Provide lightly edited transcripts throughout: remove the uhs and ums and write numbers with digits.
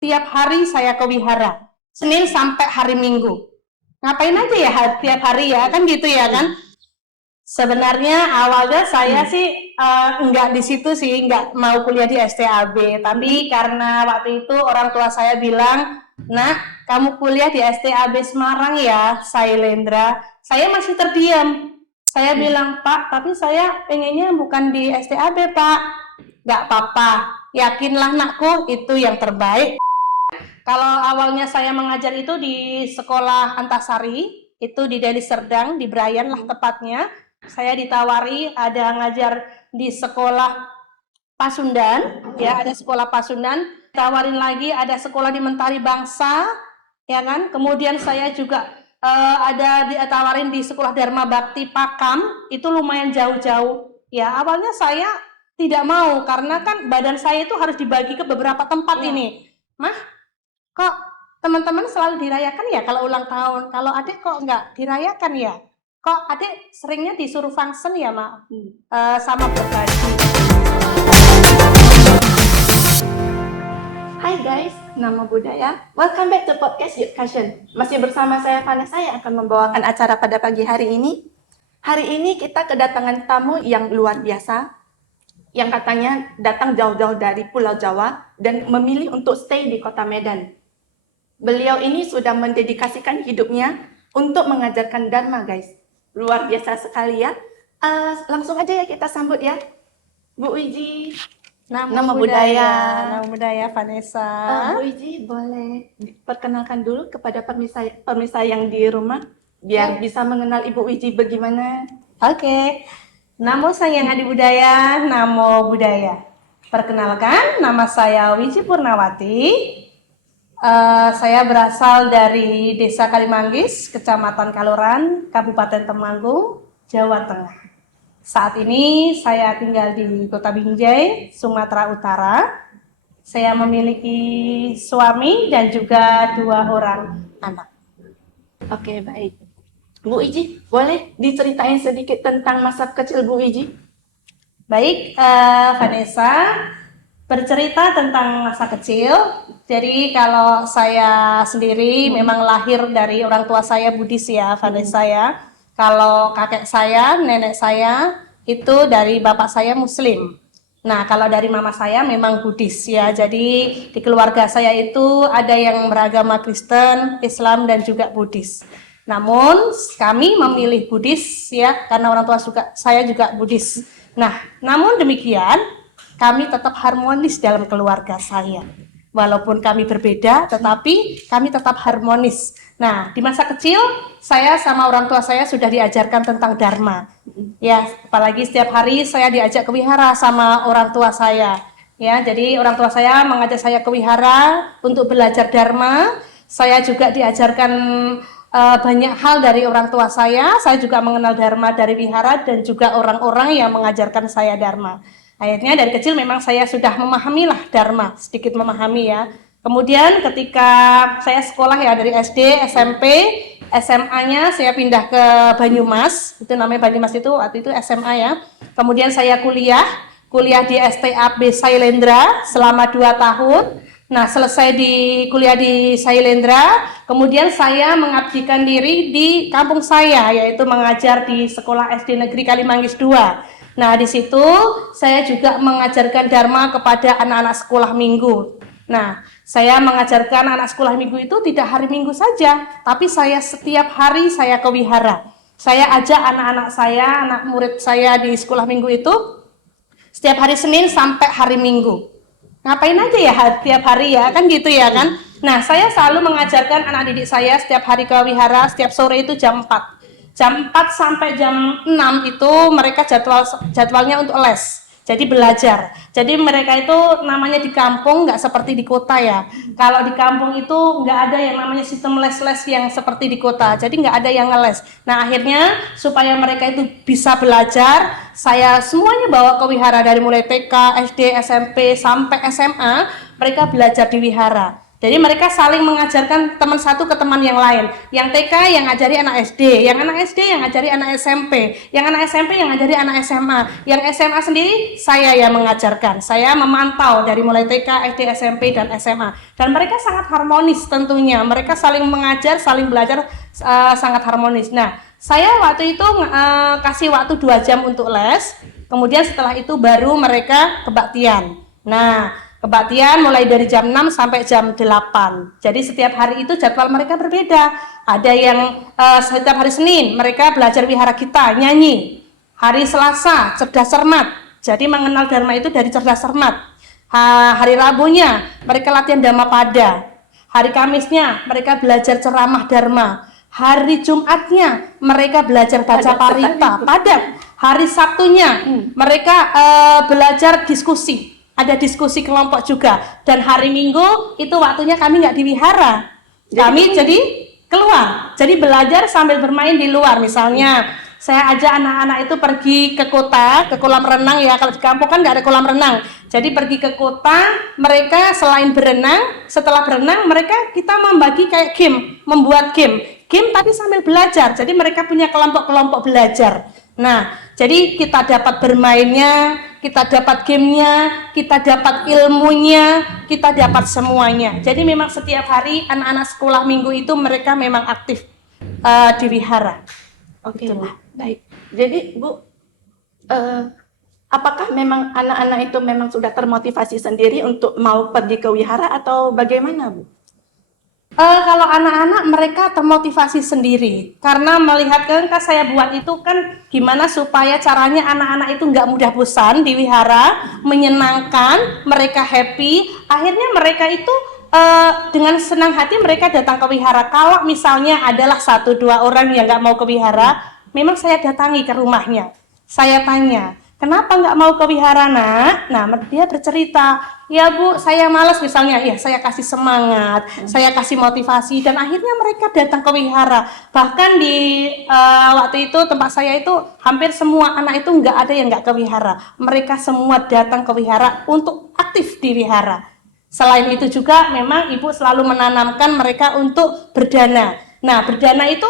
tiap hari saya ke wihara, Senin sampai hari Minggu. Ngapain aja ya tiap hari ya, kan gitu ya kan? Sebenarnya awalnya saya sih nggak di situ sih, nggak mau kuliah di STAB, tapi karena waktu itu orang tua saya bilang, "Nak, kamu kuliah di STAB Semarang ya, Sailendra." Saya masih terdiam. Saya bilang, "Pak, tapi saya pengennya bukan di STAB, Pak." "Nggak apa-apa, yakinlah nakku, itu yang terbaik." Kalau awalnya saya mengajar itu di sekolah Antasari, itu di Deli Serdang, di Brayan lah tepatnya. Saya ditawari ada ngajar di sekolah Pasundan, ya ada sekolah Pasundan. Tawarin lagi ada sekolah di Mentari Bangsa, ya kan. Kemudian saya juga ada ditawarin di sekolah Dharma Bakti Pakam, itu lumayan jauh-jauh. Ya awalnya saya tidak mau karena kan badan saya itu harus dibagi ke beberapa tempat ini. Mah, kok teman-teman selalu dirayakan ya kalau ulang tahun? Kalau adik kok enggak dirayakan ya? Kok adik seringnya disuruh function ya, Mak? Sama berbagi. Hai guys, nama budaya. Welcome back to podcast Youthcussion. Masih bersama saya Vanessa yang akan membawakan acara pada pagi hari ini. Hari ini kita kedatangan tamu yang luar biasa, yang katanya datang jauh-jauh dari Pulau Jawa dan memilih untuk stay di Kota Medan. Beliau ini sudah mendedikasikan hidupnya untuk mengajarkan Dharma, guys. Luar biasa sekali ya. Langsung aja ya kita sambut ya. Bu Wiji. Nama budaya Vanessa. Bu Wiji, boleh diperkenalkan dulu kepada pemirsa yang di rumah biar bisa mengenal Ibu Wiji bagaimana. Oke. Namo sayang adi budaya, namo budaya. Perkenalkan, nama saya Wiji Purnawati. Saya berasal dari Desa Kalimanggis, Kecamatan Kaloran, Kabupaten Temanggung, Jawa Tengah. Saat ini saya tinggal di Kota Binjai, Sumatera Utara. Saya memiliki suami dan juga 2 orang anak. Oke, baik. Bu Wiji, boleh diceritain sedikit tentang masa kecil Bu Wiji? Baik, Vanessa, bercerita tentang masa kecil. Jadi kalau saya sendiri memang lahir dari orang tua saya Buddhis ya, Vanessa ya. Kalau kakek saya, nenek saya itu dari bapak saya Muslim. Nah, kalau dari mama saya memang Buddhis ya. Jadi di keluarga saya itu ada yang beragama Kristen, Islam dan juga Buddhis. Namun kami memilih Buddhis ya karena orang tua saya juga Buddhis. Nah, namun demikian kami tetap harmonis dalam keluarga saya. Walaupun kami berbeda, tetapi kami tetap harmonis. Nah, di masa kecil, saya sama orang tua saya sudah diajarkan tentang Dharma. Ya, apalagi setiap hari saya diajak ke wihara sama orang tua saya. Ya, jadi orang tua saya mengajak saya ke wihara untuk belajar Dharma. Saya juga diajarkan banyak hal dari orang tua saya. Saya juga mengenal Dharma dari wihara dan juga orang-orang yang mengajarkan saya Dharma. Akhirnya dari kecil memang saya sudah memahami lah Dharma, sedikit memahami ya. Kemudian ketika saya sekolah ya dari SD, SMP, SMA-nya saya pindah ke Banyumas, itu namanya Banyumas itu waktu itu SMA ya. Kemudian saya kuliah di STAB Sailendra selama 2 tahun. Nah, selesai di kuliah di Sailendra, kemudian saya mengabdikan diri di kampung saya, yaitu mengajar di Sekolah SD Negeri Kalimanggis 2. Nah, di situ saya juga mengajarkan Dharma kepada anak-anak sekolah minggu. Nah, saya mengajarkan anak sekolah minggu itu tidak hari Minggu saja, tapi saya setiap hari saya ke wihara. Saya ajak anak-anak saya, anak murid saya di sekolah minggu itu setiap hari Senin sampai hari Minggu. Ngapain aja ya tiap hari ya, kan gitu ya kan. Nah, saya selalu mengajarkan anak didik saya setiap hari ke wihara, setiap sore itu jam 4. Jam 4 sampai jam 6 itu mereka jadwalnya untuk les. Jadi belajar. Jadi mereka itu namanya di kampung nggak seperti di kota ya. Kalau di kampung itu nggak ada yang namanya sistem les-les yang seperti di kota. Jadi nggak ada yang ngeles. Nah akhirnya supaya mereka itu bisa belajar, saya semuanya bawa ke wihara dari mulai TK, SD, SMP sampai SMA. Mereka belajar di wihara. Jadi mereka saling mengajarkan teman satu ke teman yang lain. Yang TK yang ngajari anak SD, yang anak SD yang ngajari anak SMP, yang anak SMP yang ngajari anak SMA, yang SMA sendiri saya yang mengajarkan. Saya memantau dari mulai TK, SD, SMP, dan SMA. Dan mereka sangat harmonis tentunya. Mereka saling mengajar, saling belajar sangat harmonis. Nah, saya waktu itu kasih waktu 2 jam untuk les. Kemudian setelah itu baru mereka kebaktian. Nah, kebaktian mulai dari jam 6 sampai jam 8. Jadi setiap hari itu jadwal mereka berbeda. Ada yang setiap hari Senin mereka belajar wihara kita, nyanyi. Hari Selasa cerdas cermat. Jadi mengenal Dharma itu dari cerdas cermat. Hari Rabunya mereka latihan Dhammapada. Hari Kamisnya mereka belajar ceramah Dharma. Hari Jumatnya mereka belajar baca parita, padat. Hari Sabtunya mereka belajar diskusi. Ada diskusi kelompok juga. Dan hari Minggu itu waktunya kami nggak di wihara. Kami jadi keluar. Jadi belajar sambil bermain di luar. Misalnya saya ajak anak-anak itu pergi ke kota, ke kolam renang ya. Kalau di kampung kan nggak ada kolam renang. Jadi pergi ke kota, mereka selain berenang, setelah berenang mereka kita membagi kayak game, membuat game. Game tapi sambil belajar. Jadi mereka punya kelompok-kelompok belajar. Nah, jadi kita dapat bermainnya, kita dapat gamenya, kita dapat ilmunya, kita dapat semuanya. Jadi memang setiap hari anak-anak sekolah minggu itu mereka memang aktif di wihara. Oke, baik. Jadi Bu, apakah memang anak-anak itu memang sudah termotivasi sendiri untuk mau pergi ke wihara atau bagaimana Bu? Kalau anak-anak mereka termotivasi sendiri karena melihat kan saya buat itu kan gimana supaya caranya anak-anak itu nggak mudah bosan di wihara, menyenangkan, mereka happy. Akhirnya mereka itu dengan senang hati mereka datang ke wihara. Kalau misalnya adalah 1-2 orang yang nggak mau ke wihara, memang saya datangi ke rumahnya. Saya tanya, kenapa nggak mau ke wihara nak? Nah, dia bercerita, ya Bu, saya malas misalnya. Ya, saya kasih semangat, saya kasih motivasi, dan akhirnya mereka datang ke wihara. Bahkan di waktu itu tempat saya itu hampir semua anak itu nggak ada yang nggak ke wihara. Mereka semua datang ke wihara untuk aktif di wihara. Selain itu juga memang Ibu selalu menanamkan mereka untuk berdana. Nah, berdana itu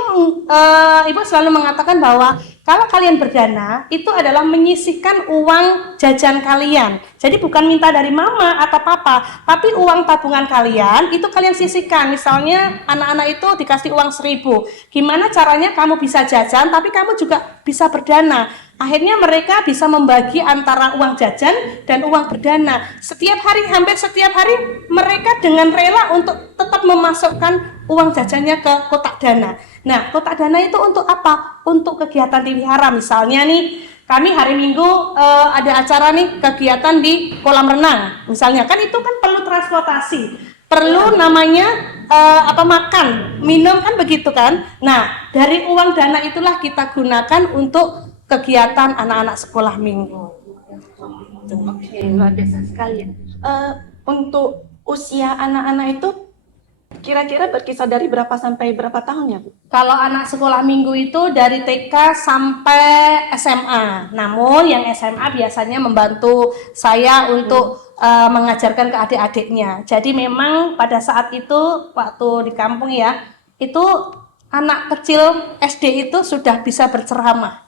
Ibu selalu mengatakan bahwa kalau kalian berdana itu adalah menyisihkan uang jajan kalian. Jadi bukan minta dari mama atau papa, tapi uang tabungan kalian itu kalian sisihkan. Misalnya anak-anak itu dikasih uang 1.000. Gimana caranya kamu bisa jajan tapi kamu juga bisa berdana. Akhirnya mereka bisa membagi antara uang jajan dan uang berdana. Setiap hari, hampir setiap hari mereka dengan rela untuk tetap memasukkan uang jajannya ke kotak dana. Nah, kotak dana itu untuk apa? Untuk kegiatan di wihara. Misalnya nih, kami hari Minggu ada acara nih, kegiatan di kolam renang. Misalnya, kan itu kan perlu transportasi, perlu namanya makan, minum kan begitu kan. Nah, dari uang dana itulah kita gunakan untuk kegiatan anak-anak sekolah minggu. Oke, luar biasa sekali. Untuk usia anak-anak itu kira-kira berkisar dari berapa sampai berapa tahun ya Bu? Kalau anak sekolah minggu itu dari TK sampai SMA. Namun yang SMA biasanya membantu saya untuk mengajarkan ke adik-adiknya. Jadi memang pada saat itu waktu di kampung ya, itu anak kecil SD itu sudah bisa berceramah.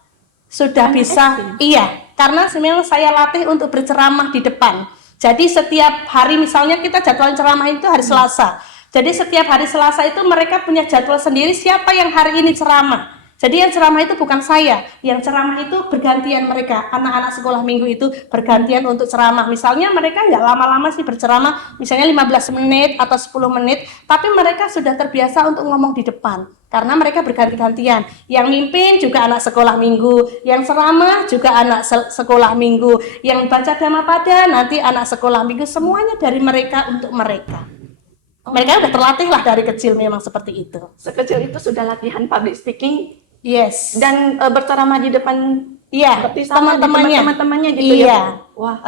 Sudah bisa, iya, karena memang saya latih untuk berceramah di depan. Jadi setiap hari misalnya kita jadwal ceramah itu hari Selasa. Jadi setiap hari Selasa itu mereka punya jadwal sendiri siapa yang hari ini ceramah. Jadi yang ceramah itu bukan saya, yang ceramah itu bergantian mereka. Anak-anak sekolah minggu itu bergantian untuk ceramah. Misalnya mereka nggak lama-lama sih berceramah, misalnya 15 menit atau 10 menit, tapi mereka sudah terbiasa untuk ngomong di depan. Karena mereka berganti-gantian. Yang mimpin juga anak sekolah minggu, yang ceramah juga anak sekolah minggu, yang baca Dhammapada nanti anak sekolah minggu, semuanya dari mereka untuk mereka. Mereka udah terlatih lah dari kecil memang seperti itu. Sekecil itu sudah latihan public speaking. Yes. Dan berceramah di depan seperti teman-temannya gitu ya. Wah,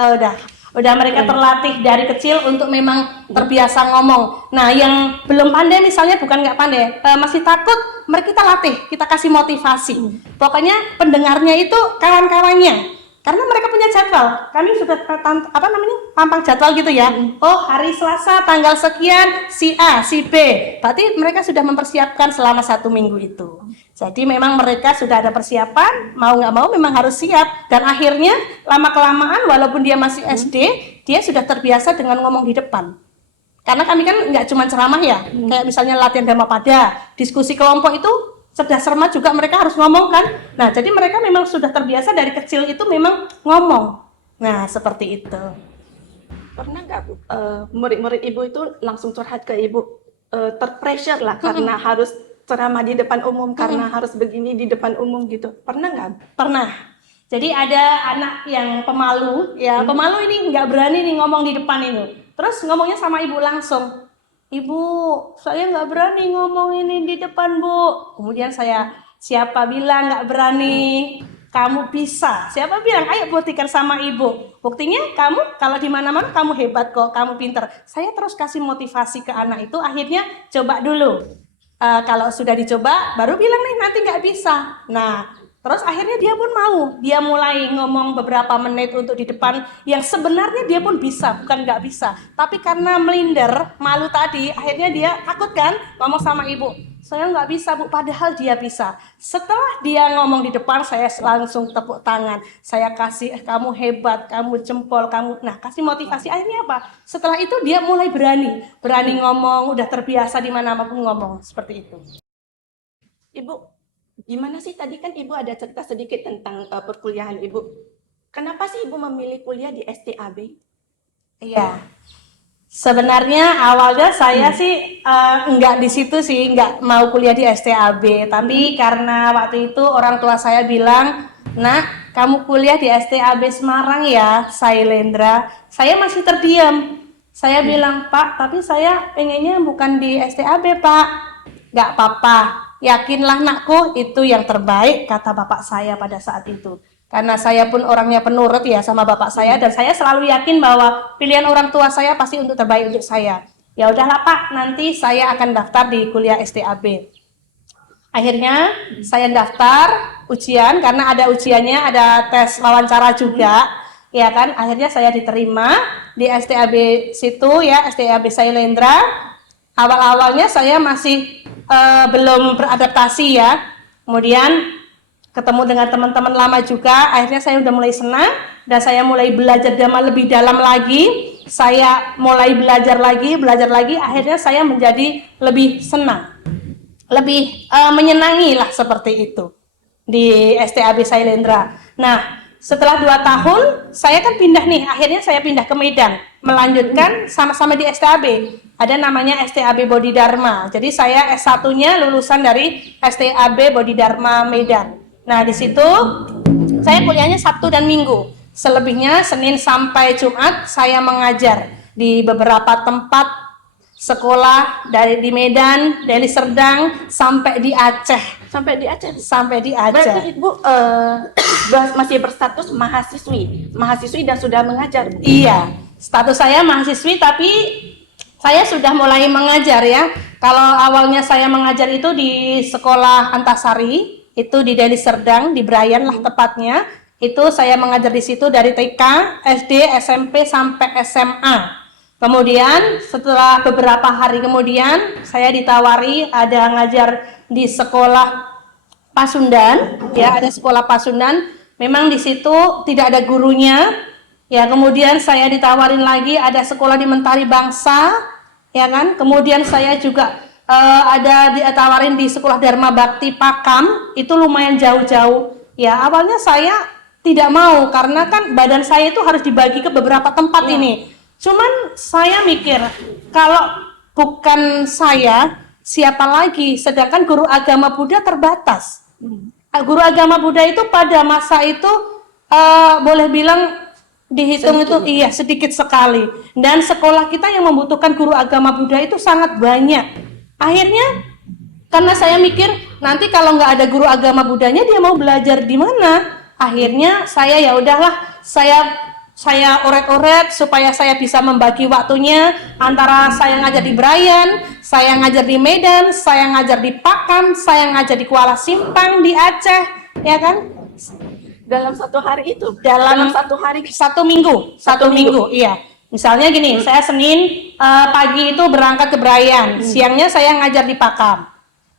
udah mereka terlatih dari kecil untuk memang terbiasa ngomong. Nah, yang belum pandai misalnya bukan nggak pandai, masih takut, mereka kita latih, kita kasih motivasi. Pokoknya pendengarnya itu kawan-kawannya. Karena mereka punya jadwal. Kami sudah tampang jadwal gitu ya. Oh, hari Selasa tanggal sekian si A, si B. Berarti mereka sudah mempersiapkan selama 1 minggu itu. Jadi memang mereka sudah ada persiapan, mau nggak mau memang harus siap. Dan akhirnya lama-kelamaan walaupun dia masih SD, dia sudah terbiasa dengan ngomong di depan. Karena kami kan nggak cuma ceramah ya, kayak misalnya latihan Dhammapada, diskusi kelompok itu cerdas cermat juga mereka harus ngomong kan. Nah, jadi mereka memang sudah terbiasa dari kecil itu memang ngomong. Nah, seperti itu. Pernah nggak murid-murid ibu itu langsung curhat ke ibu, terpressure lah karena harus ceramah di depan umum, karena harus begini di depan umum gitu? Pernah nggak? Pernah. Jadi ada anak yang pemalu, ya pemalu ini nggak berani nih ngomong di depan ini. Terus ngomongnya sama ibu langsung. Ibu, saya nggak berani ngomong ini di depan, Bu. Kemudian siapa bilang nggak berani? Kamu bisa. Siapa bilang? Ayo buktikan sama ibu. Buktinya kamu kalau di mana-mana kamu hebat kok, kamu pinter. Saya terus kasih motivasi ke anak itu. Akhirnya coba dulu. Kalau sudah dicoba, baru bilang nih nanti nggak bisa. Nah, terus akhirnya dia pun mau. Dia mulai ngomong beberapa menit untuk di depan yang sebenarnya dia pun bisa, bukan nggak bisa. Tapi karena melinder, malu tadi, akhirnya dia takut kan ngomong sama ibu. Saya nggak bisa, Bu, padahal dia bisa. Setelah dia ngomong di depan, saya langsung tepuk tangan. Saya kasih, kamu hebat, kamu jempol, kamu. Nah, kasih motivasi. Akhirnya apa? Setelah itu dia mulai berani ngomong, udah terbiasa di mana-mana ngomong, seperti itu. Ibu, gimana sih tadi kan ibu ada cerita sedikit tentang perkuliahan ibu. Kenapa sih ibu memilih kuliah di STAB? Iya. Sebenarnya awalnya saya sih enggak di situ sih, enggak mau kuliah di STAB. Tapi karena waktu itu orang tua saya bilang, "Nak, kamu kuliah di STAB Semarang ya, Sailendra." Saya masih terdiam. Saya bilang, "Pak, tapi saya pengennya bukan di STAB, Pak." "Enggak apa-apa. Yakinlah nakku, itu yang terbaik," kata bapak saya pada saat itu. Karena saya pun orangnya penurut ya sama bapak saya, dan saya selalu yakin bahwa pilihan orang tua saya pasti untuk terbaik untuk saya. Ya udahlah Pak, nanti saya akan daftar di kuliah STAB. Akhirnya saya daftar ujian, karena ada ujiannya, ada tes wawancara juga, ya kan. Akhirnya saya diterima di STAB situ ya, STAB Sailendra. Awal-awalnya saya masih belum beradaptasi ya. Kemudian ketemu dengan teman-teman lama juga, akhirnya saya udah mulai senang dan saya mulai belajar Dhamma lebih dalam lagi. Saya mulai belajar lagi, akhirnya saya menjadi lebih senang, lebih menyenangi lah seperti itu di STAB Sailendra. Nah, setelah 2 tahun saya kan pindah nih, akhirnya saya pindah ke Medan, melanjutkan sama-sama di STAB. Ada namanya STAB Bodhidharma. Jadi saya S1-nya lulusan dari STAB Bodhidharma Medan. Nah, di situ saya kuliahnya Sabtu dan Minggu. Selebihnya Senin sampai Jumat saya mengajar di beberapa tempat sekolah, dari di Medan, Deli Serdang sampai di Aceh. Sampai di Aceh? Sampai di Aceh. Berarti ibu masih berstatus mahasiswi dan sudah mengajar? Iya, status saya mahasiswi tapi saya sudah mulai mengajar ya. Kalau awalnya saya mengajar itu di sekolah Antasari, itu di Deli Serdang, di Brayan lah tepatnya. Itu saya mengajar di situ dari TK, SD, SMP sampai SMA. Kemudian setelah beberapa hari kemudian saya ditawari ada ngajar di sekolah Pasundan, ya ada sekolah Pasundan. Memang di situ tidak ada gurunya. Ya, kemudian saya ditawarin lagi ada sekolah di Mentari Bangsa, ya kan? Kemudian saya juga ada ditawarin di sekolah Dharma Bakti Pakam, itu lumayan jauh-jauh. Ya, awalnya saya tidak mau karena kan badan saya itu harus dibagi ke beberapa tempat ini. Cuman saya mikir, kalau bukan saya, siapa lagi? Sedangkan guru agama Buddha terbatas. Guru agama Buddha itu pada masa itu boleh bilang dihitung sedikit. Itu iya sedikit sekali. Dan sekolah kita yang membutuhkan guru agama Buddha itu sangat banyak. Akhirnya karena saya mikir nanti kalau nggak ada guru agama Buddhanya dia mau belajar di mana? Akhirnya saya ya udahlah, saya oret-oret supaya saya bisa membagi waktunya antara saya ngajar di Brayan, saya ngajar di Medan, saya ngajar di Pakam, saya ngajar di Kuala Simpang di Aceh, ya kan? Dalam satu hari itu? Dalam satu hari? satu minggu, satu minggu, iya. Misalnya gini, saya Senin pagi itu berangkat ke Brayan, siangnya saya ngajar di Pakam.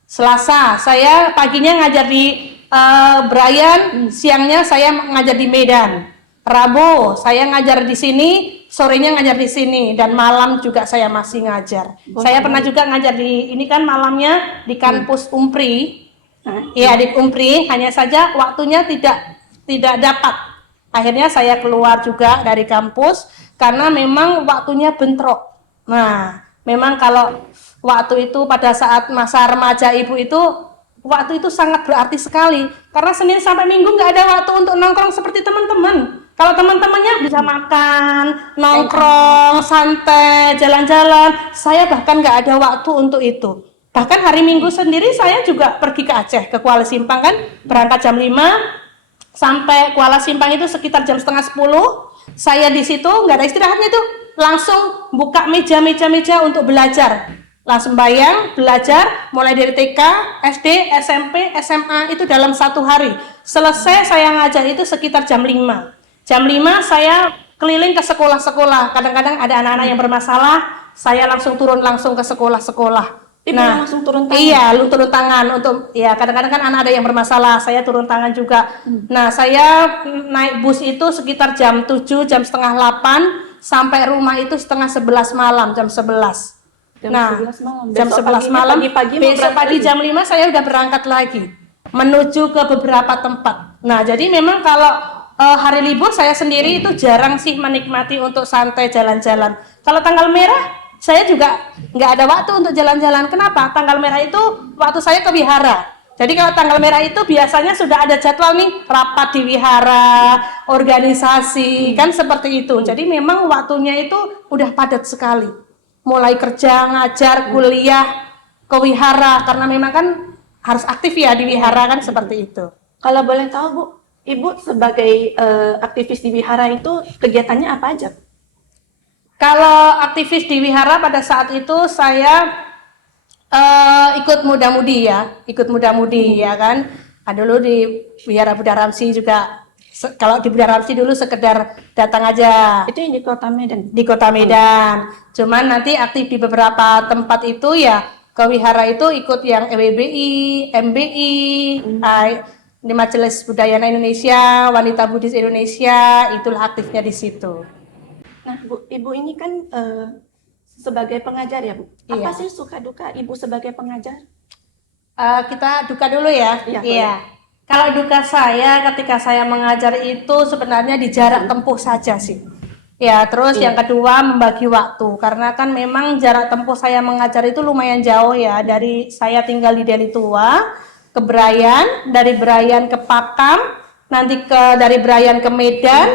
Selasa saya paginya ngajar di Brayan, siangnya saya ngajar di Medan. Rabu saya ngajar di sini, sorenya ngajar di sini, dan malam juga saya masih ngajar. Saya pernah juga ngajar di ini kan malamnya di kampus Umpri. Ya, di Umpri, hanya saja waktunya tidak dapat. Akhirnya saya keluar juga dari kampus karena memang waktunya bentrok. Nah, memang kalau waktu itu pada saat masa remaja ibu itu, waktu itu sangat berarti sekali. Karena Senin sampai Minggu nggak ada waktu untuk nongkrong seperti teman-teman. Kalau teman-temannya bisa makan, nongkrong, santai, jalan-jalan, saya bahkan nggak ada waktu untuk itu. Bahkan hari Minggu sendiri saya juga pergi ke Aceh, ke Kuala Simpang kan, berangkat jam 5, sampai Kuala Simpang itu sekitar jam setengah 10, saya di situ nggak ada istirahatnya tuh, langsung buka meja untuk belajar. Langsung bayang, belajar, mulai dari TK, SD, SMP, SMA, itu dalam satu hari. Selesai saya ngajar itu sekitar jam 5. Jam 5 saya keliling ke sekolah-sekolah, kadang-kadang ada anak-anak yang bermasalah, saya langsung turun langsung ke sekolah-sekolah. Langsung turun tangan? Iya, lu turun tangan untuk, ya kadang-kadang kan anak ada yang bermasalah, saya turun tangan juga. Nah, saya naik bus itu sekitar jam 7, jam setengah 8, sampai rumah itu setengah 11 malam, jam 11. Jam 11 malam. Jam 11 malam, besok pagi jam 5 saya udah berangkat lagi, menuju ke beberapa tempat. Nah, jadi memang kalau hari libur saya sendiri itu jarang sih menikmati untuk santai jalan-jalan. Kalau tanggal merah, saya juga nggak ada waktu untuk jalan-jalan. Kenapa? Tanggal merah itu waktu saya ke wihara. Jadi kalau tanggal merah itu biasanya sudah ada jadwal nih, rapat di wihara, organisasi, kan seperti itu. Jadi memang waktunya itu udah padat sekali. Mulai kerja, ngajar, kuliah, ke wihara, karena memang kan harus aktif ya di wihara kan seperti itu. Kalau boleh tahu Bu, Ibu sebagai aktivis di wihara itu kegiatannya apa aja? Kalau aktivis di wihara pada saat itu saya ikut muda-mudi ya, ya kan. Dulu di Wihara Buddha Ramsi juga, kalau di Buddha Ramsi dulu sekedar datang aja. Itu yang di Kota Medan? Di Kota Medan. Cuman nanti aktif di beberapa tempat itu ya, ke wihara itu ikut yang EWBI, MBI, di Majelis Budaya Indonesia, Wanita Buddhis Indonesia, itulah aktifnya di situ. Nah, Bu, Ibu ini kan sebagai pengajar ya, Bu. Apa sih suka duka Ibu sebagai pengajar? Kita duka dulu ya. Iya. Kalau duka saya ketika saya mengajar itu sebenarnya di jarak tempuh saja sih. Ya, terus yang kedua membagi waktu, karena kan memang jarak tempuh saya mengajar itu lumayan jauh ya. Dari saya tinggal di Deli Tua ke Brayan, dari Brayan ke Pakam, nanti dari Brayan ke Medan,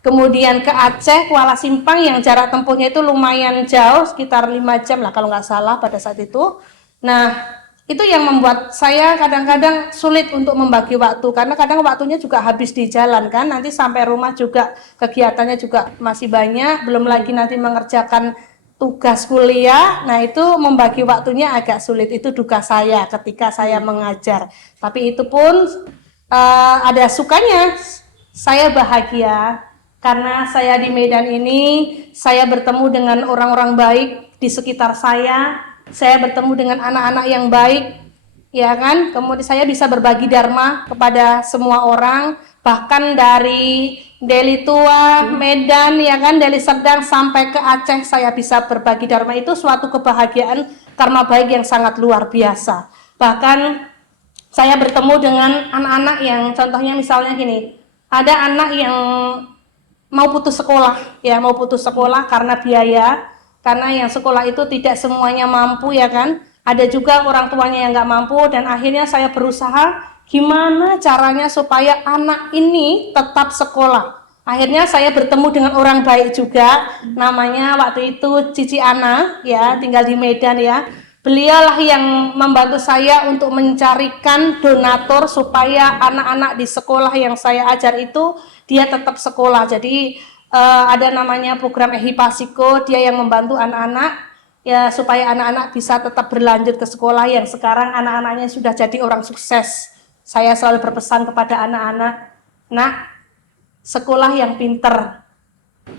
kemudian ke Aceh, Kuala Simpang yang jarak tempuhnya itu lumayan jauh, sekitar 5 jam lah kalau nggak salah pada saat itu. Nah, itu yang membuat saya kadang-kadang sulit untuk membagi waktu, karena kadang waktunya juga habis di jalan kan, nanti sampai rumah juga kegiatannya juga masih banyak, belum lagi nanti mengerjakan tugas kuliah. Nah, itu membagi waktunya agak sulit, itu duka saya ketika saya mengajar. Tapi itu pun ada sukanya, saya bahagia karena saya di Medan ini saya bertemu dengan orang-orang baik di sekitar saya bertemu dengan anak-anak yang baik, ya kan. Kemudian saya bisa berbagi dharma kepada semua orang, bahkan dari Deli Tua, Medan, ya kan, Deli Serdang sampai ke Aceh saya bisa berbagi dharma. Itu suatu kebahagiaan karma baik yang sangat luar biasa. Bahkan saya bertemu dengan anak-anak yang contohnya misalnya gini, ada anak yang mau putus sekolah karena biaya, karena yang sekolah itu tidak semuanya mampu, ya kan. Ada juga orang tuanya yang nggak mampu, dan akhirnya saya berusaha gimana caranya supaya anak ini tetap sekolah. Akhirnya saya bertemu dengan orang baik juga, namanya waktu itu Cici Ana, ya, tinggal di Medan ya. Beliaulah yang membantu saya untuk mencarikan donatur supaya anak-anak di sekolah yang saya ajar itu dia tetap sekolah. Jadi ada namanya program Ehipasiko, dia yang membantu anak-anak ya supaya anak-anak bisa tetap berlanjut ke sekolah, yang sekarang anak-anaknya sudah jadi orang sukses. Saya selalu berpesan kepada anak-anak, Nak, sekolah yang pinter,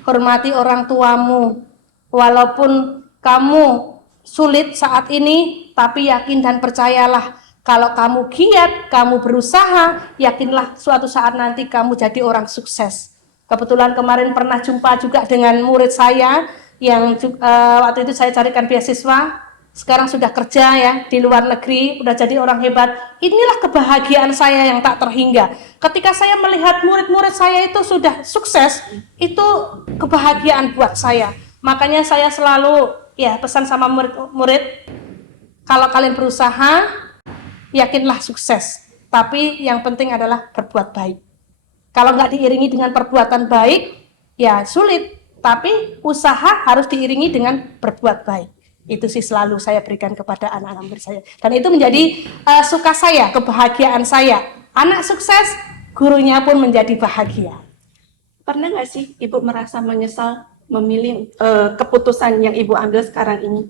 hormati orang tuamu, walaupun kamu sulit saat ini, tapi yakin dan percayalah, kalau kamu giat, kamu berusaha, yakinlah suatu saat nanti kamu jadi orang sukses. Kebetulan kemarin pernah jumpa juga dengan murid saya yang waktu itu saya carikan beasiswa, sekarang sudah kerja ya di luar negeri, udah jadi orang hebat. Inilah kebahagiaan saya yang tak terhingga. Ketika saya melihat murid-murid saya itu sudah sukses, itu kebahagiaan buat saya. Makanya saya selalu ya pesan sama murid-murid, kalau kalian berusaha, yakinlah sukses. Tapi yang penting adalah berbuat baik. Kalau nggak diiringi dengan perbuatan baik, ya sulit. Tapi usaha harus diiringi dengan berbuat baik. Itu sih selalu saya berikan kepada anak-anak murid saya. Dan itu menjadi suka saya, kebahagiaan saya. Anak sukses, gurunya pun menjadi bahagia. Pernah nggak sih Ibu merasa menyesal memilih keputusan yang Ibu ambil sekarang ini?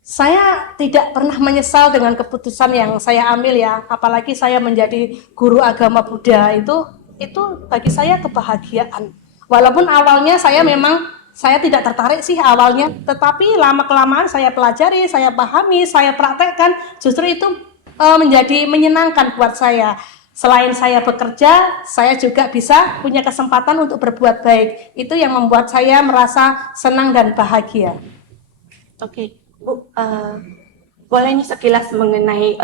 Saya tidak pernah menyesal dengan keputusan yang saya ambil ya. Apalagi saya menjadi guru agama Buddha, itu bagi saya kebahagiaan. Walaupun awalnya saya tidak tertarik sih awalnya, tetapi lama-kelamaan saya pelajari, saya pahami, saya praktekkan, justru itu menjadi menyenangkan buat saya. Selain saya bekerja, saya juga bisa punya kesempatan untuk berbuat baik. Itu yang membuat saya merasa senang dan bahagia. Oke, Bu, boleh nih sekilas mengenai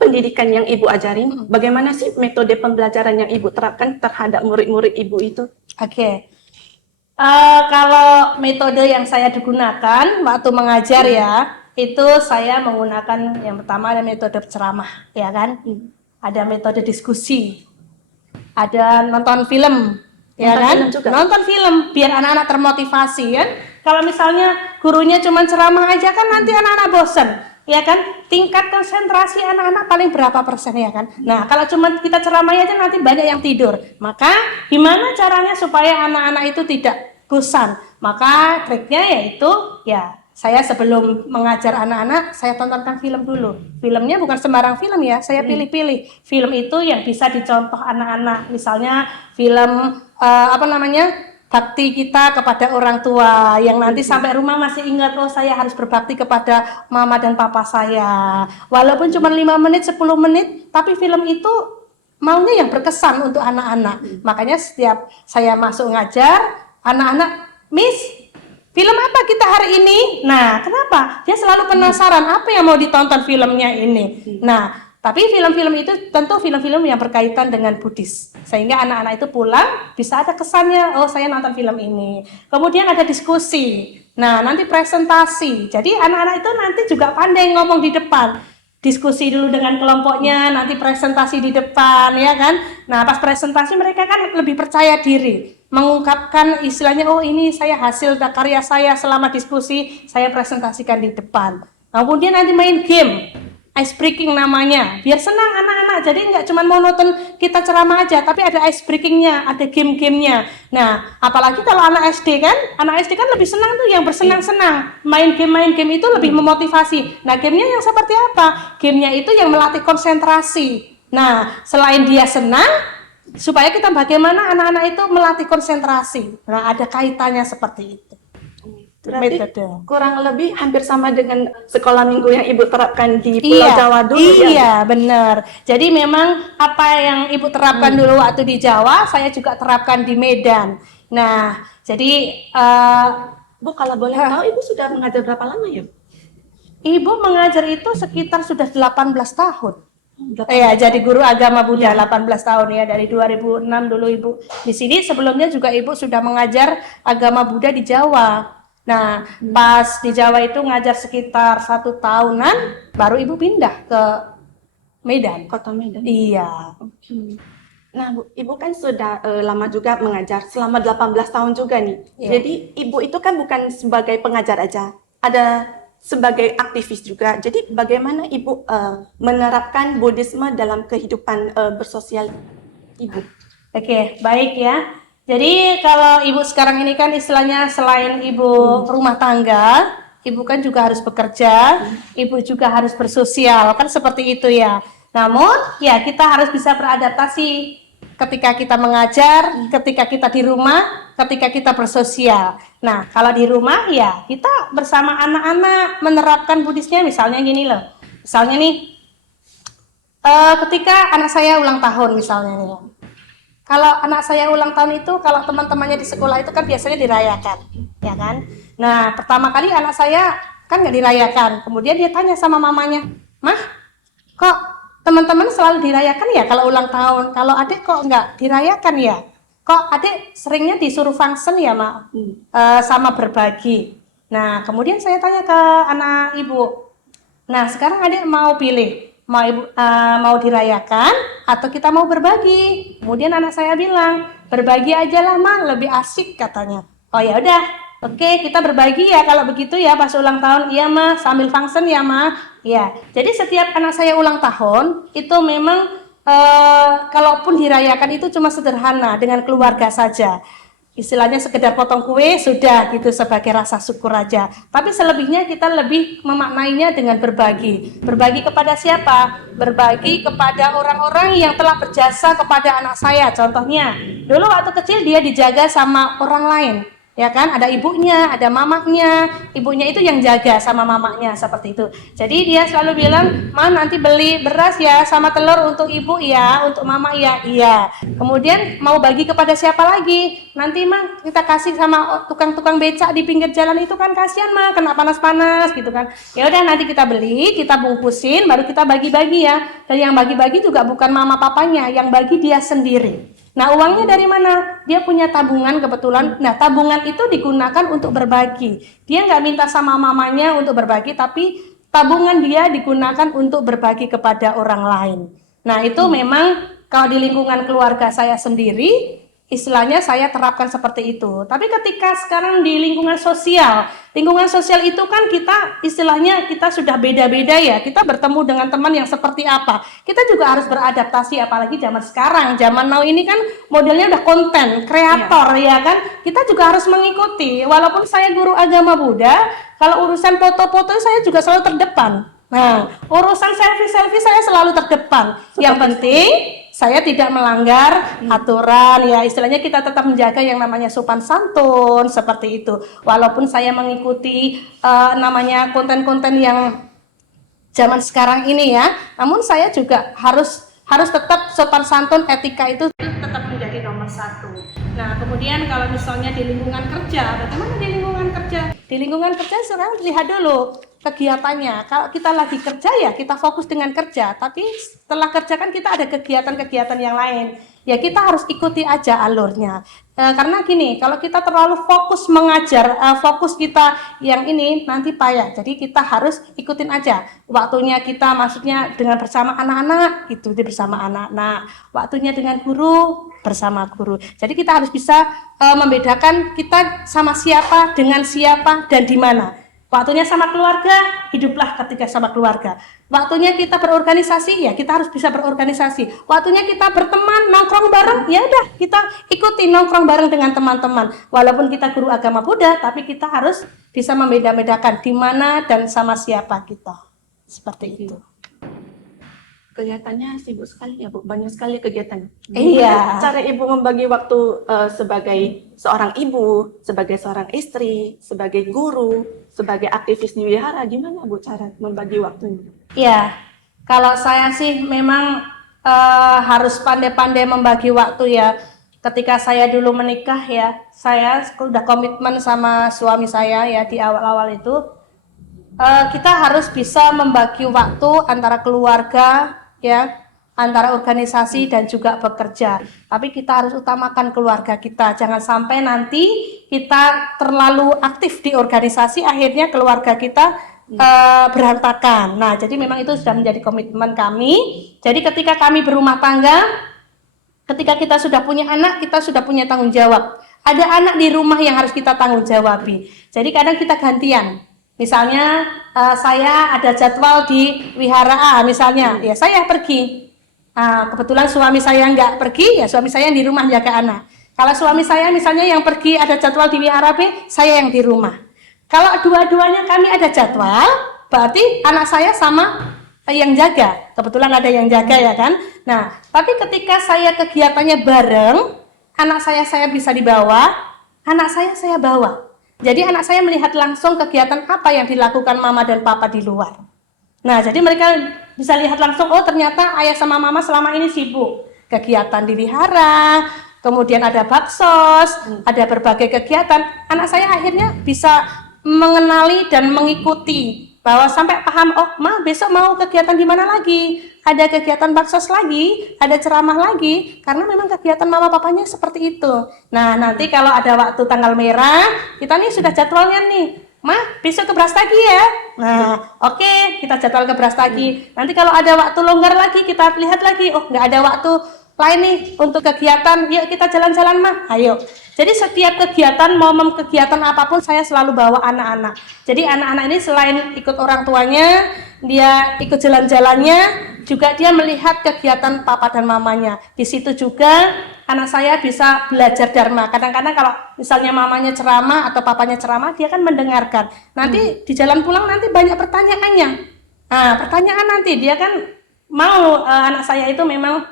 pendidikan yang Ibu ajarin, bagaimana sih metode pembelajaran yang Ibu terapkan terhadap murid-murid Ibu itu? Oke. Kalau metode yang saya digunakan waktu mengajar ya, itu saya menggunakan yang pertama ada metode ceramah, ya kan? Ada metode diskusi, ada nonton film, ya Nonton kan? film juga? Nonton film biar anak-anak termotivasi kan? Kalau misalnya gurunya cuma ceramah aja kan nanti anak-anak bosen, ya kan? Tingkat konsentrasi anak-anak paling berapa persen ya kan? Nah, kalau cuma kita ceramah aja nanti banyak yang tidur. Maka gimana caranya supaya anak-anak itu tidak bosan? Maka triknya yaitu ya saya sebelum mengajar anak-anak, saya tontonkan film dulu. Filmnya bukan sembarang film ya, saya pilih-pilih. Film itu yang bisa dicontoh anak-anak. Misalnya film bakti kita kepada orang tua yang nanti sampai rumah masih ingat, oh saya harus berbakti kepada mama dan papa saya. Walaupun cuma 5 menit, 10 menit, tapi film itu maunya yang berkesan untuk anak-anak. Makanya setiap saya masuk ngajar, anak-anak, Miss, film apa kita hari ini? Nah, kenapa? Dia selalu penasaran apa yang mau ditonton filmnya ini. Nah, tapi film-film itu tentu film-film yang berkaitan dengan Buddhis. Sehingga anak-anak itu pulang bisa ada kesannya, oh saya nonton film ini. Kemudian ada diskusi. Nah, nanti presentasi. Jadi anak-anak itu nanti juga pandai ngomong di depan. Diskusi dulu dengan kelompoknya, nanti presentasi di depan, ya kan? Nah, pas presentasi mereka kan lebih percaya diri. Mengungkapkan istilahnya, oh ini saya hasil karya saya selama diskusi, saya presentasikan di depan. Kemudian nanti main game. Ice breaking namanya, biar senang anak-anak. Jadi nggak cuma monoton kita ceramah aja, tapi ada ice breakingnya, ada game-gamenya. Nah, apalagi kalau anak SD kan lebih senang tuh yang bersenang-senang. Main game itu lebih memotivasi. Nah, gamenya yang seperti apa? Gamenya itu yang melatih konsentrasi. Nah, selain dia senang, supaya kita bagaimana anak-anak itu melatih konsentrasi. Nah, ada kaitannya seperti itu. Berarti Metode. kurang lebih hampir sama dengan sekolah minggu yang Ibu terapkan di Pulau Jawa dulu ya? Iya, benar. Jadi memang apa yang Ibu terapkan dulu waktu di Jawa, saya juga terapkan di Medan. Nah, jadi Bu, kalau boleh tahu Ibu sudah mengajar berapa lama ya? Ibu mengajar itu sekitar sudah 18 tahun. 18 Iya, jadi guru agama Buddha 18 tahun ya, dari 2006 dulu Ibu di sini. Sebelumnya juga Ibu sudah mengajar agama Buddha di Jawa. Nah, pas di Jawa itu ngajar sekitar 1 tahunan, baru Ibu pindah ke Medan. Kota Medan. Iya. Nah, Bu, Ibu kan sudah lama juga mengajar, selama 18 tahun juga nih. Iya. Jadi, Ibu itu kan bukan sebagai pengajar aja, ada sebagai aktivis juga. Jadi, bagaimana Ibu menerapkan Buddhisme dalam kehidupan bersosial Ibu? Oke, baik ya. Jadi kalau Ibu sekarang ini kan istilahnya selain Ibu rumah tangga, Ibu kan juga harus bekerja, Ibu juga harus bersosial, kan seperti itu ya. Namun, ya kita harus bisa beradaptasi ketika kita mengajar, ketika kita di rumah, ketika kita bersosial. Nah, kalau di rumah ya kita bersama anak-anak menerapkan Buddhisnya, misalnya gini loh. Misalnya nih, ketika anak saya ulang tahun misalnya nih. Kalau anak saya ulang tahun itu, kalau teman-temannya di sekolah itu kan biasanya dirayakan, ya kan? Nah, pertama kali anak saya kan nggak dirayakan. Kemudian dia tanya sama mamanya, "Mah, kok teman-teman selalu dirayakan ya kalau ulang tahun? Kalau adik kok nggak dirayakan ya? Kok adik seringnya disuruh function ya, Mak? Sama berbagi." Nah, kemudian saya tanya ke anak ibu, "Nah, sekarang adik mau pilih, mau dirayakan atau kita mau berbagi?" Kemudian anak saya bilang, "Berbagi aja lah, Ma, lebih asik," katanya. Oh ya udah, oke, kita berbagi ya kalau begitu ya pas ulang tahun. Iya, Ma, sambil function ya, Ma. Ya, jadi setiap anak saya ulang tahun itu memang kalaupun dirayakan itu cuma sederhana dengan keluarga saja. Istilahnya sekedar potong kue sudah gitu sebagai rasa syukur aja. Tapi selebihnya kita lebih memaknainya dengan berbagi. Berbagi kepada siapa? Berbagi kepada orang-orang yang telah berjasa kepada anak saya. Contohnya, dulu waktu kecil dia dijaga sama orang lain. Ya kan, ada ibunya, ada mamanya. Ibunya itu yang jaga sama mamanya, seperti itu. Jadi dia selalu bilang, "Ma, nanti beli beras ya sama telur untuk ibu ya, untuk mama ya." Iya. Kemudian mau bagi kepada siapa lagi? "Nanti, Ma, kita kasih sama tukang-tukang becak di pinggir jalan itu kan kasihan, Ma, kena panas-panas gitu kan." Ya udah, nanti kita beli, kita bungkusin, baru kita bagi-bagi ya. Dan yang bagi-bagi juga bukan mama papanya, yang bagi dia sendiri. Nah, uangnya dari mana? Dia punya tabungan kebetulan. Nah, tabungan itu digunakan untuk berbagi. Dia nggak minta sama mamanya untuk berbagi, tapi tabungan dia digunakan untuk berbagi kepada orang lain. Nah, itu memang kalau di lingkungan keluarga saya sendiri, istilahnya saya terapkan seperti itu. Tapi ketika sekarang di lingkungan sosial itu kan kita istilahnya kita sudah beda-beda ya. Kita bertemu dengan teman yang seperti apa. Kita juga harus beradaptasi, apalagi zaman sekarang. Zaman now ini kan modelnya udah konten, kreator ya kan. Kita juga harus mengikuti. Walaupun saya guru agama Buddha, kalau urusan foto-foto saya juga selalu terdepan. Nah, urusan selfie-selfie saya selalu terdepan. Yang penting saya tidak melanggar aturan ya, istilahnya kita tetap menjaga yang namanya sopan santun seperti itu. Walaupun saya mengikuti namanya konten-konten yang zaman sekarang ini ya, namun saya juga harus tetap sopan santun, etika itu tetap menjadi nomor satu. Nah, kemudian kalau misalnya di lingkungan kerja, bagaimana di lingkungan kerja? Di lingkungan kerja sekarang lihat dulu kegiatannya. Kalau kita lagi kerja ya kita fokus dengan kerja, tapi setelah kerja kan kita ada kegiatan-kegiatan yang lain. Ya kita harus ikuti aja alurnya. Karena gini, kalau kita terlalu fokus mengajar, fokus kita yang ini nanti payah. Jadi kita harus ikutin aja. Waktunya kita maksudnya dengan bersama anak-anak, itu bersama anak-anak. Waktunya dengan guru, bersama guru. Jadi kita harus bisa membedakan kita sama siapa, dengan siapa, dan di mana. Waktunya sama keluarga, hiduplah ketika sama keluarga. Waktunya kita berorganisasi, ya kita harus bisa berorganisasi. Waktunya kita berteman, nongkrong bareng, ya udah kita ikuti nongkrong bareng dengan teman-teman. Walaupun kita guru agama Buddha, tapi kita harus bisa membeda-bedakan di mana dan sama siapa kita. Seperti itu. Kelihatannya sibuk sekali ya, Bu. Banyak sekali kegiatan. Iya. Cara Ibu membagi waktu sebagai seorang ibu, sebagai seorang istri, sebagai guru, sebagai aktivis di wihara, gimana Bu cara membagi waktunya? Iya, kalau saya sih memang harus pandai-pandai membagi waktu ya. Ketika saya dulu menikah ya, saya sudah komitmen sama suami saya ya di awal-awal itu. Kita harus bisa membagi waktu antara keluarga ya, antara organisasi dan juga bekerja. Tapi kita harus utamakan keluarga kita. Jangan sampai nanti kita terlalu aktif di organisasi, akhirnya keluarga kita berantakan. Nah, jadi memang itu sudah menjadi komitmen kami. Jadi ketika kami berumah tangga, ketika kita sudah punya anak, kita sudah punya tanggung jawab. Ada anak di rumah yang harus kita tanggung jawabi. Jadi kadang kita gantian. Misalnya saya ada jadwal di wihara A misalnya, ya saya pergi. Kebetulan suami saya nggak pergi, ya suami saya yang di rumah jaga anak. Kalau suami saya misalnya yang pergi ada jadwal di wihara B, saya yang di rumah. Kalau dua-duanya kami ada jadwal, berarti anak saya sama yang jaga. Kebetulan ada yang jaga ya kan. Nah, tapi ketika saya kegiatannya bareng, anak saya bisa dibawa, anak saya bawa. Jadi anak saya melihat langsung kegiatan apa yang dilakukan mama dan papa di luar. Nah, jadi mereka bisa lihat langsung, oh ternyata ayah sama mama selama ini sibuk. Kegiatan di wihara, kemudian ada baksos, ada berbagai kegiatan. Anak saya akhirnya bisa mengenali dan mengikuti bahwa sampai paham, oh ma besok mau kegiatan di mana lagi, ada kegiatan baksos lagi, ada ceramah lagi, karena memang kegiatan mama papanya seperti itu. Nah nanti kalau ada waktu tanggal merah, kita nih sudah jadwalnya nih, ma besok ke Brastagi ya. Nah oke, kita jadwal ke Brastagi. Nanti kalau ada waktu longgar lagi, kita lihat lagi, oh nggak ada waktu lain nih untuk kegiatan, yuk kita jalan-jalan mah, ayo. Jadi setiap kegiatan, momen kegiatan apapun saya selalu bawa anak-anak. Jadi anak-anak ini selain ikut orang tuanya, dia ikut jalan-jalannya, juga dia melihat kegiatan papa dan mamanya. Di situ juga anak saya bisa belajar dharma. Kadang-kadang kalau misalnya mamanya ceramah atau papanya ceramah, dia kan mendengarkan. Nanti di jalan pulang nanti banyak pertanyaannya. Nah, pertanyaan nanti dia kan mau anak saya itu memang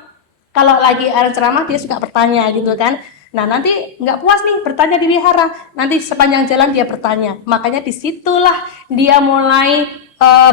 kalau lagi ada ceramah dia suka bertanya gitu kan. Nah nanti nggak puas nih bertanya di wihara, nanti sepanjang jalan dia bertanya. Makanya disitulah dia mulai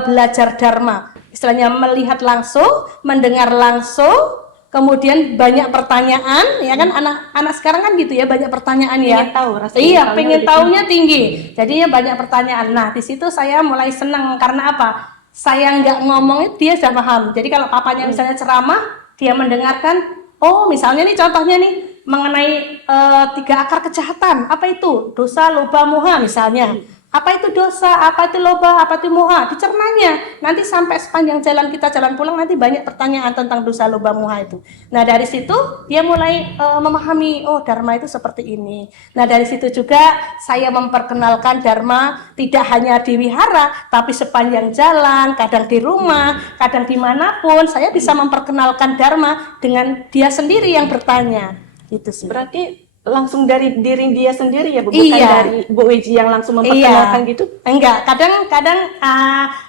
belajar dharma. Istilahnya melihat langsung, mendengar langsung, kemudian banyak pertanyaan, ya kan anak-anak sekarang kan gitu ya, banyak pertanyaan ya. Pengen tahu rasanya. Iya, pengen tahunya tinggi. Jadinya banyak pertanyaan. Nah di situ saya mulai senang karena apa? Saya nggak ngomong dia sudah paham. Jadi kalau papanya misalnya ceramah, dia mendengarkan. Oh misalnya nih contohnya nih mengenai 3 akar kejahatan, apa itu? Dosa, loba, moha misalnya. Apa itu dosa, apa itu loba, apa itu moha? Dicernanya. Nanti sampai sepanjang jalan kita jalan pulang nanti banyak pertanyaan tentang dosa, loba, moha itu. Nah dari situ dia mulai memahami, oh dharma itu seperti ini. Nah dari situ juga saya memperkenalkan dharma tidak hanya di wihara, tapi sepanjang jalan, kadang di rumah, kadang dimanapun, saya bisa memperkenalkan dharma dengan dia sendiri yang bertanya. Gitu sih. Berarti langsung dari diri dia sendiri ya Bu, bukan Iya. dari Bu Wiji yang langsung memperkenalkan gitu? Enggak, kadang-kadang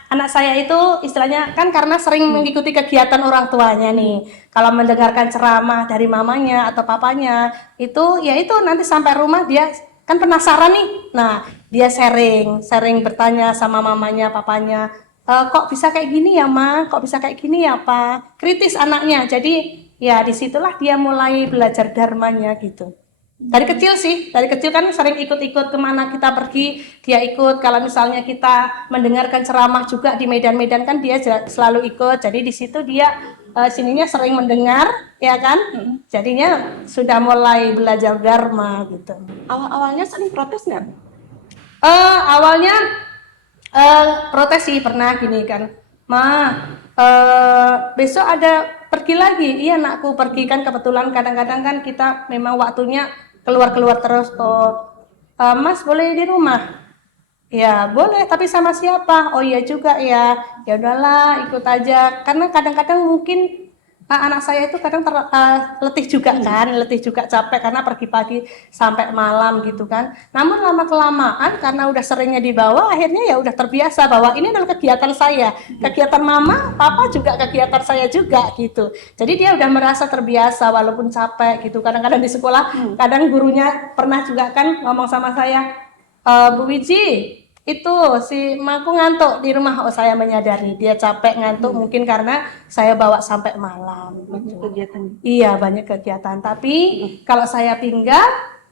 anak saya itu istilahnya kan karena sering mengikuti kegiatan orang tuanya nih. Kalau mendengarkan ceramah dari mamanya atau papanya, itu ya itu nanti sampai rumah dia kan penasaran nih. Nah, dia sering bertanya sama mamanya, papanya, kok bisa kayak gini ya, Ma? Kok bisa kayak gini ya, Pak? Kritis anaknya. Jadi ya disitulah dia mulai belajar dharmanya gitu. Dari kecil sih, dari kecil kan sering ikut-ikut kemana kita pergi, dia ikut. Kalau misalnya kita mendengarkan ceramah juga di medan-medan kan dia selalu ikut. Jadi di situ dia sininya sering mendengar, ya kan? Jadinya sudah mulai belajar dharma gitu. Awal-awalnya sering protes nggak? Awalnya protes sih pernah gini kan, Ma, besok ada pergi lagi. Iya nakku pergi kan kebetulan kadang-kadang kan kita memang waktunya keluar-keluar terus. Mas boleh di rumah? Ya boleh, tapi sama siapa? Oh iya juga ya. Ya udahlah ikut aja. Karena kadang-kadang mungkin anak saya itu kadang letih juga kan, letih juga capek karena pergi pagi sampai malam gitu kan. Namun lama kelamaan karena udah seringnya dibawa, akhirnya ya udah terbiasa bahwa ini adalah kegiatan saya, kegiatan mama, papa juga kegiatan saya juga gitu. Jadi dia udah merasa terbiasa walaupun capek gitu. Kadang-kadang di sekolah, kadang gurunya pernah juga kan ngomong sama saya, Bu Wiji, itu si Maku ngantuk di rumah. Oh saya menyadari dia capek ngantuk mungkin karena saya bawa sampai malam. Banyak kegiatan. Iya banyak kegiatan. Tapi kalau saya tinggal,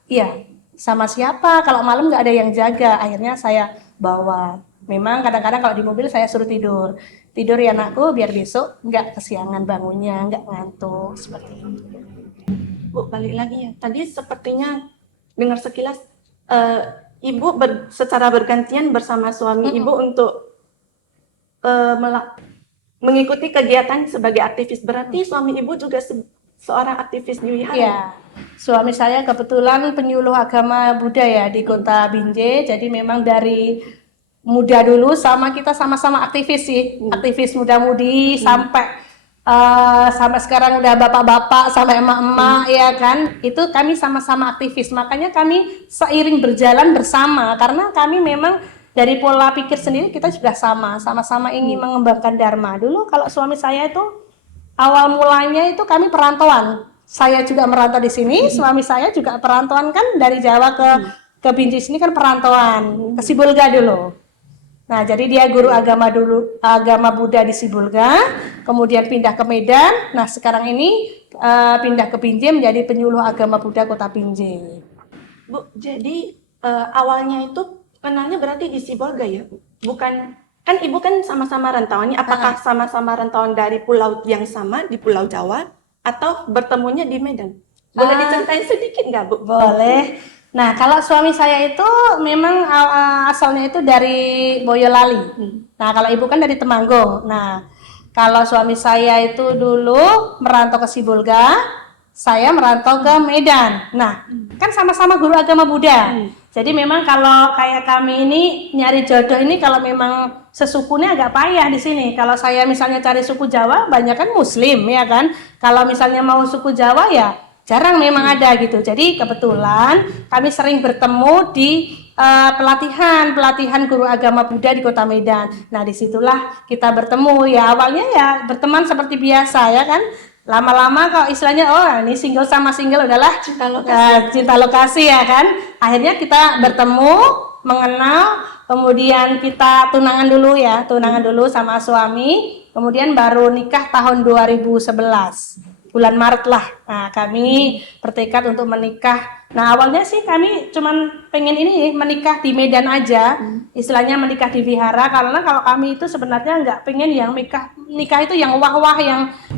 iya sama siapa? Kalau malam nggak ada yang jaga, akhirnya saya bawa. Memang kadang-kadang kalau di mobil saya suruh tidur ya anakku biar besok nggak kesiangan bangunnya, nggak ngantuk seperti itu. Bu, balik lagi ya. Tadi sepertinya dengar sekilas Ibu secara bergantian bersama suami Ibu untuk mengikuti kegiatan sebagai aktivis. Berarti suami Ibu juga seorang aktivis di wihara? Iya. Suami saya kebetulan penyuluh agama Buddha ya di kota Binjai. Jadi memang dari muda dulu kita sama-sama aktivis sih. Aktivis muda-mudi sampai sekarang udah bapak-bapak sampai emak-emak ya kan, itu kami sama-sama aktivis. Makanya kami seiring berjalan bersama karena kami memang dari pola pikir sendiri kita sudah sama-sama ingin mengembangkan Dharma. Dulu kalau suami saya itu awal mulanya itu kami perantauan. Saya juga merantau di sini, suami saya juga perantauan kan dari Jawa ke Binjai sini kan perantauan, ke Sibolga dulu. Nah, jadi dia guru agama Buddha di Sibolga, kemudian pindah ke Medan. Nah, sekarang ini pindah ke Binjai menjadi penyuluh agama Buddha Kota Binjai. Bu, jadi awalnya itu kenalnya berarti di Sibolga ya, Bu? Bukan, kan Ibu kan sama-sama rantauan. Apakah sama-sama rantauan dari pulau yang sama di Pulau Jawa atau bertemunya di Medan? Boleh diceritain sedikit nggak, Bu? Boleh. Nah, kalau suami saya itu memang asalnya itu dari Boyolali. Nah, kalau ibu kan dari Temanggung. Nah, kalau suami saya itu dulu merantau ke Sibolga, saya merantau ke Medan. Nah, kan sama-sama guru agama Buddha. Jadi memang kalau kayak kami ini nyari jodoh ini kalau memang sesukunya agak payah di sini. Kalau saya misalnya cari suku Jawa, banyak kan Muslim ya kan. Kalau misalnya mau suku Jawa ya jarang memang ada gitu. Jadi kebetulan kami sering bertemu di pelatihan guru agama Buddha di Kota Medan. Nah, disitulah kita bertemu ya. Awalnya ya berteman seperti biasa ya kan. Lama-lama kok istilahnya ini single sama single udahlah cinta lokasi ya kan. Akhirnya kita bertemu, mengenal, kemudian kita tunangan dulu sama suami, kemudian baru nikah tahun 2011. Bulan Maret lah. Nah, kami bertekad untuk menikah. Nah, awalnya sih kami cuman pengen ini menikah di Medan aja. Istilahnya menikah di vihara, karena kalau kami itu sebenarnya nggak pengen yang nikah itu yang wah-wah,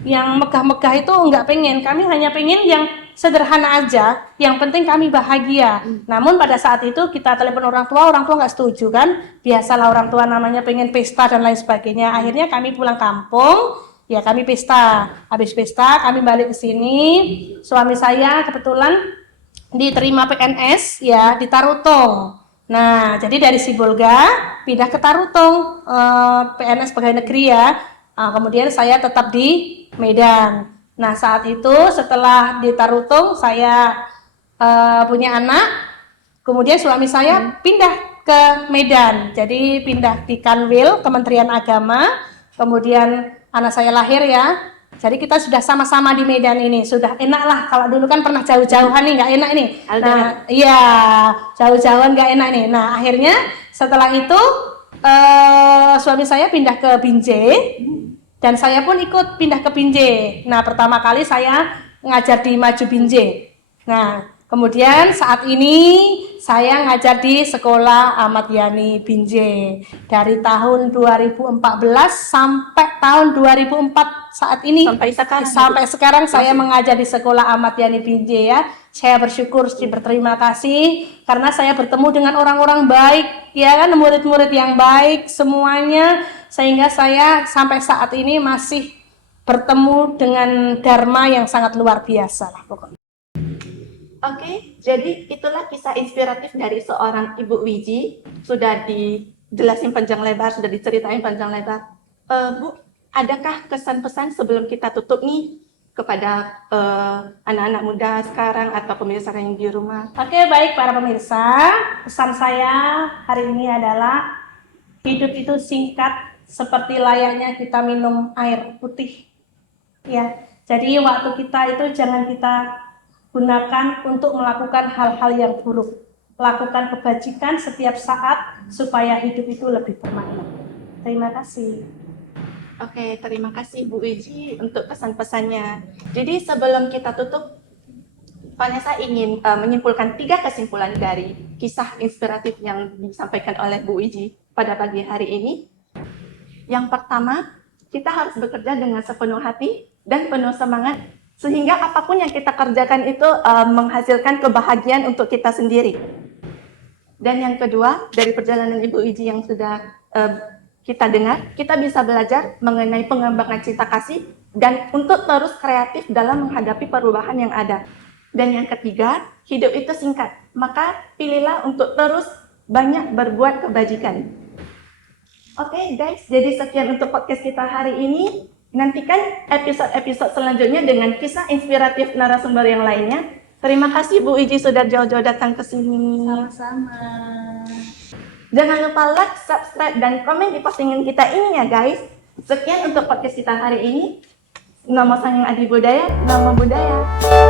yang megah-megah itu nggak pengen. Kami hanya pengen yang sederhana aja, yang penting kami bahagia. Namun pada saat itu kita telepon orang tua nggak setuju kan. Biasalah orang tua namanya pengen pesta dan lain sebagainya. Akhirnya kami pulang kampung. Ya kami pesta, habis pesta kami balik ke sini. Suami saya kebetulan diterima PNS ya di Tarutong. Nah, jadi dari Sibolga pindah ke Tarutong, PNS pegawai negeri ya. Kemudian saya tetap di Medan. Nah, saat itu setelah di Tarutong saya punya anak. Kemudian suami saya pindah ke Medan. Jadi pindah di Kanwil, Kementerian Agama. Kemudian anak saya lahir ya, jadi kita sudah sama-sama di Medan ini, sudah enak lah. Kalau dulu kan pernah jauh-jauhan nih, nggak enak nih. Nah, iya jauh-jauhan nggak enak nih. Nah, akhirnya setelah itu suami saya pindah ke Binjai dan saya pun ikut pindah ke Binjai. Nah, pertama kali saya ngajar di Maju Binjai. Nah, kemudian saat ini saya ngajar di Sekolah Ahmad Yani Binjai dari tahun 2014 sampai tahun 2004 saat ini. Sampai sekarang saya mengajar di Sekolah Ahmad Yani Binjai ya. Saya bersyukur, berterima kasih karena saya bertemu dengan orang-orang baik ya kan, murid-murid yang baik semuanya, sehingga saya sampai saat ini masih bertemu dengan Dharma yang sangat luar biasa lah pokoknya. Oke, jadi itulah kisah inspiratif dari seorang Ibu Wiji. Sudah dijelasin panjang lebar, sudah diceritain panjang lebar. Bu, adakah kesan-pesan sebelum kita tutup nih kepada anak-anak muda sekarang atau pemirsa yang di rumah? Oke, baik para pemirsa. Pesan saya hari ini adalah hidup itu singkat seperti layaknya kita minum air putih. Ya, jadi waktu kita itu jangan kita gunakan untuk melakukan hal-hal yang buruk. Lakukan kebajikan setiap saat supaya hidup itu lebih bermakna. Terima kasih. Oke, terima kasih Bu Wiji untuk pesan-pesannya. Jadi sebelum kita tutup, Vanessa ingin menyimpulkan 3 kesimpulan dari kisah inspiratif yang disampaikan oleh Bu Wiji pada pagi hari ini. Yang pertama, kita harus bekerja dengan sepenuh hati dan penuh semangat, sehingga apapun yang kita kerjakan itu menghasilkan kebahagiaan untuk kita sendiri. Dan yang kedua, dari perjalanan Ibu Wiji yang sudah kita dengar, kita bisa belajar mengenai pengembangan cinta kasih dan untuk terus kreatif dalam menghadapi perubahan yang ada. Dan yang ketiga, hidup itu singkat, maka pilihlah untuk terus banyak berbuat kebajikan. Oke guys, jadi sekian untuk podcast kita hari ini. Nantikan episode-episode selanjutnya dengan kisah inspiratif narasumber yang lainnya. Terima kasih Bu Wiji sudah jauh-jauh datang ke sini. Sama-sama. Jangan lupa like, subscribe, dan komen di postingan kita ini ya guys. Sekian untuk podcast kita hari ini. Nama saya Adi Budaya, nama budaya.